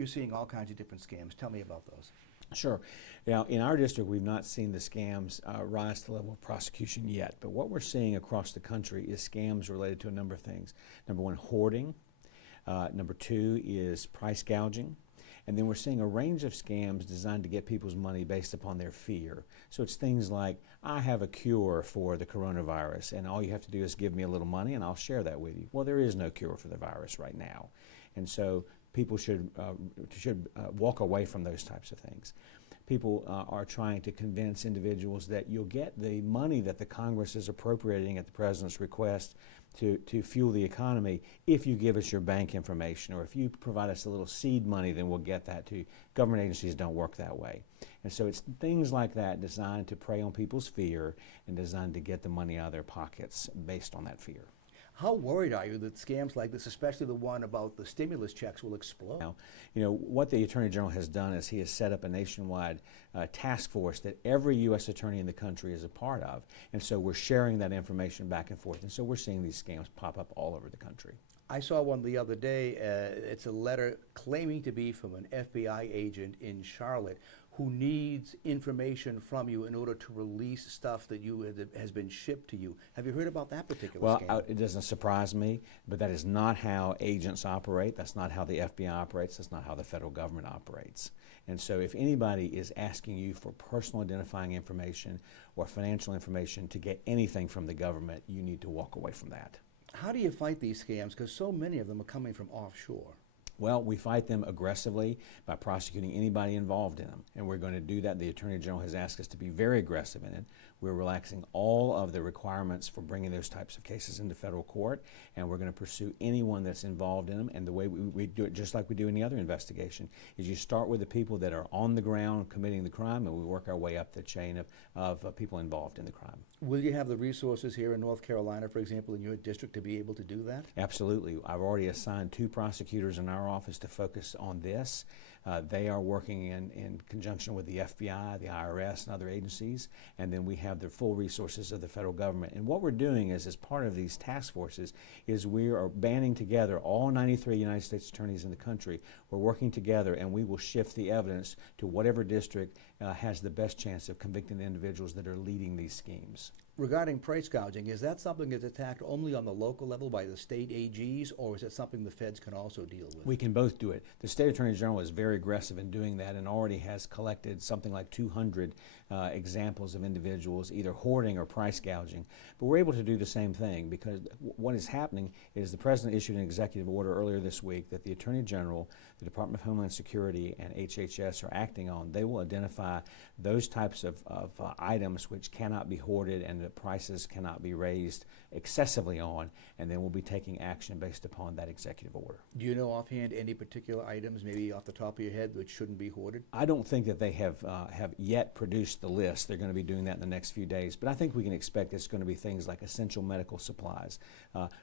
you're seeing all kinds of different scams. Tell me about those. Sure. Now, in our district, we've not seen the scams rise to the level of prosecution yet. But what we're seeing across the country is scams related to a number of things. Number one, hoarding. Number two is price gouging. And then we're seeing a range of scams designed to get people's money based upon their fear. So it's things like, I have a cure for the coronavirus, and all you have to do is give me a little money, and I'll share that with you. Well, there is no cure for the virus right now. And so people should walk away from those types of things. People are trying to convince individuals that you'll get the money that the Congress is appropriating at the President's request to fuel the economy if you give us your bank information, or if you provide us a little seed money, then we'll get that too. Government agencies don't work that way. And so it's things like that designed to prey on people's fear and designed to get the money out of their pockets based on that fear. How worried are you that scams like this, especially the one about the stimulus checks, will explode? Now, what the Attorney General has done is he has set up a nationwide task force that every U.S. attorney in the country is a part of. And so we're sharing that information back and forth. And so we're seeing these scams pop up all over the country. I saw one the other day. It's a letter claiming to be from an FBI agent in Charlotte who needs information from you in order to release stuff that has been shipped to you. Have you heard about that particular scam? Well, it doesn't surprise me, but that is not how agents operate. That's not how the FBI operates. That's not how the federal government operates. And so if anybody is asking you for personal identifying information or financial information to get anything from the government, you need to walk away from that. How do you fight these scams? Because so many of them are coming from offshore. Well, we fight them aggressively by prosecuting anybody involved in them, and we're going to do that. The Attorney General has asked us to be very aggressive in it. We're relaxing all of the requirements for bringing those types of cases into federal court, and we're going to pursue anyone that's involved in them. And the way we do it, just like we do any other investigation, is you start with the people that are on the ground committing the crime, and we work our way up the chain of people involved in the crime. Will you have the resources here in North Carolina, for example, in your district, to be able to do that? Absolutely. I've already assigned 2 prosecutors in our office to focus on this. They are working in conjunction with the FBI, the IRS, and other agencies, and then we have the full resources of the federal government. And what we're doing is, as part of these task forces, is we are banding together all 93 United States attorneys in the country. We're working together, and we will shift the evidence to whatever district has the best chance of convicting the individuals that are leading these schemes. Regarding price gouging, is that something that's attacked only on the local level by the state AGs, or is it something the feds can also deal with? We can both do it. The State Attorney General is very aggressive in doing that and already has collected something like 200 examples of individuals either hoarding or price gouging. But we're able to do the same thing because what is happening is the President issued an executive order earlier this week that the Attorney General, the Department of Homeland Security, and HHS are acting on. They will identify those types of items which cannot be hoarded and the prices cannot be raised excessively on, and then we'll be taking action based upon that executive order. Do you know offhand any particular items, maybe off the top of your head, that shouldn't be hoarded? I don't think that they have yet produced the list. They're going to be doing that in the next few days, but I think we can expect it's going to be things like essential medical supplies,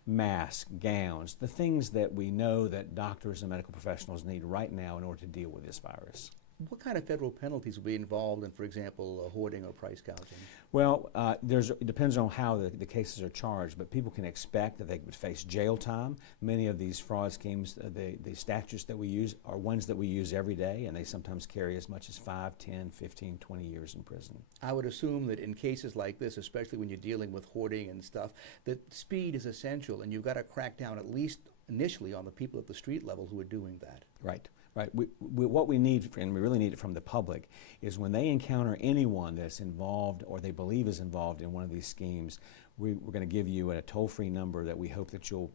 masks, gowns, the things that we know that doctors and medical professionals need right now in order to deal with this virus. What kind of federal penalties will be involved in, for example, hoarding or price gouging? Well, it depends on how the cases are charged, but people can expect that they would face jail time. Many of these fraud schemes, the statutes that we use are ones that we use every day, and they sometimes carry as much as 5, 10, 15, 20 years in prison. I would assume that in cases like this, especially when you're dealing with hoarding and stuff, that speed is essential, and you've got to crack down at least initially on the people at the street level who are doing that. Right. Right. What we need, and we really need it from the public, is when they encounter anyone that's involved or they believe is involved in one of these schemes, we're going to give you a toll-free number that we hope that you'll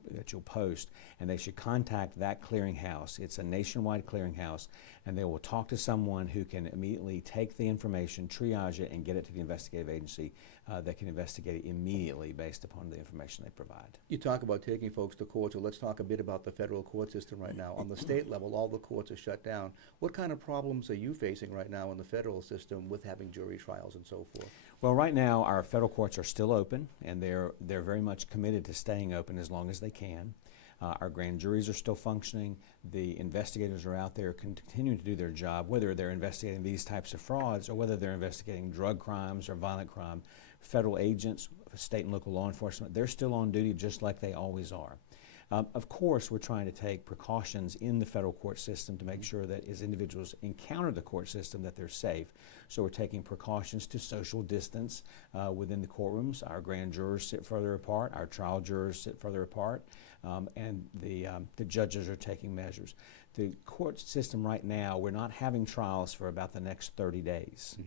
post, and they should contact that clearinghouse. It's a nationwide clearinghouse, and they will talk to someone who can immediately take the information, triage it, and get it to the investigative agency that can investigate it immediately based upon the information they provide. You talk about taking folks to court, so let's talk a bit about the federal court system right now. On the state level, all the courts are shut down. What kind of problems are you facing right now in the federal system with having jury trials and so forth? Well, right now our federal courts are still open, and they're very much committed to staying open as long as they can. Our grand juries are still functioning. The investigators are out there continuing to do their job, whether they're investigating these types of frauds or whether they're investigating drug crimes or violent crime. Federal agents, state and local law enforcement, they're still on duty just like they always are. Of course, we're trying to take precautions in the federal court system to make sure that as individuals encounter the court system that they're safe. So we're taking precautions to social distance within the courtrooms. Our grand jurors sit further apart, our trial jurors sit further apart, and the judges are taking measures. The court system right now, we're not having trials for about the next 30 days,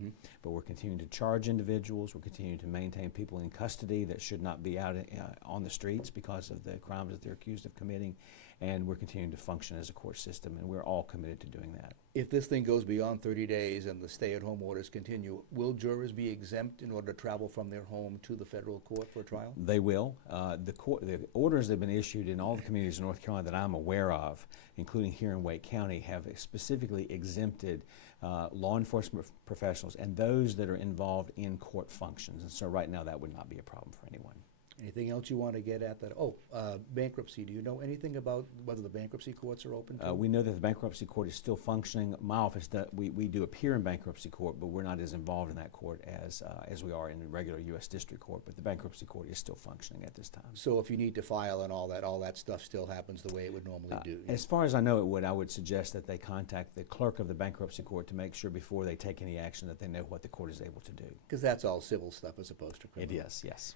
but we're continuing to charge individuals, we're continuing to maintain people in custody that should not be out on the streets because of the crimes that they're accused of committing, and we're continuing to function as a court system, and we're all committed to doing that. If this thing goes beyond 30 days and the stay-at-home orders continue, will jurors be exempt in order to travel from their home to the federal court for a trial? They will. The orders that have been issued in all the communities in North Carolina that I'm aware of, including here in Wake County, have specifically exempted law enforcement professionals and those that are involved in court functions. And so right now that would not be a problem for anyone. Anything else you want to get at that? Bankruptcy. Do you know anything about whether the bankruptcy courts are open? We know that the bankruptcy court is still functioning. My office, we do appear in bankruptcy court, but we're not as involved in that court as we are in the regular U.S. District Court. But the bankruptcy court is still functioning at this time. So if you need to file and all that stuff still happens the way it would normally do? As far as I know it would, I would suggest that they contact the clerk of the bankruptcy court to make sure before they take any action that they know what the court is able to do. Because that's all civil stuff as opposed to criminal. It is, yes.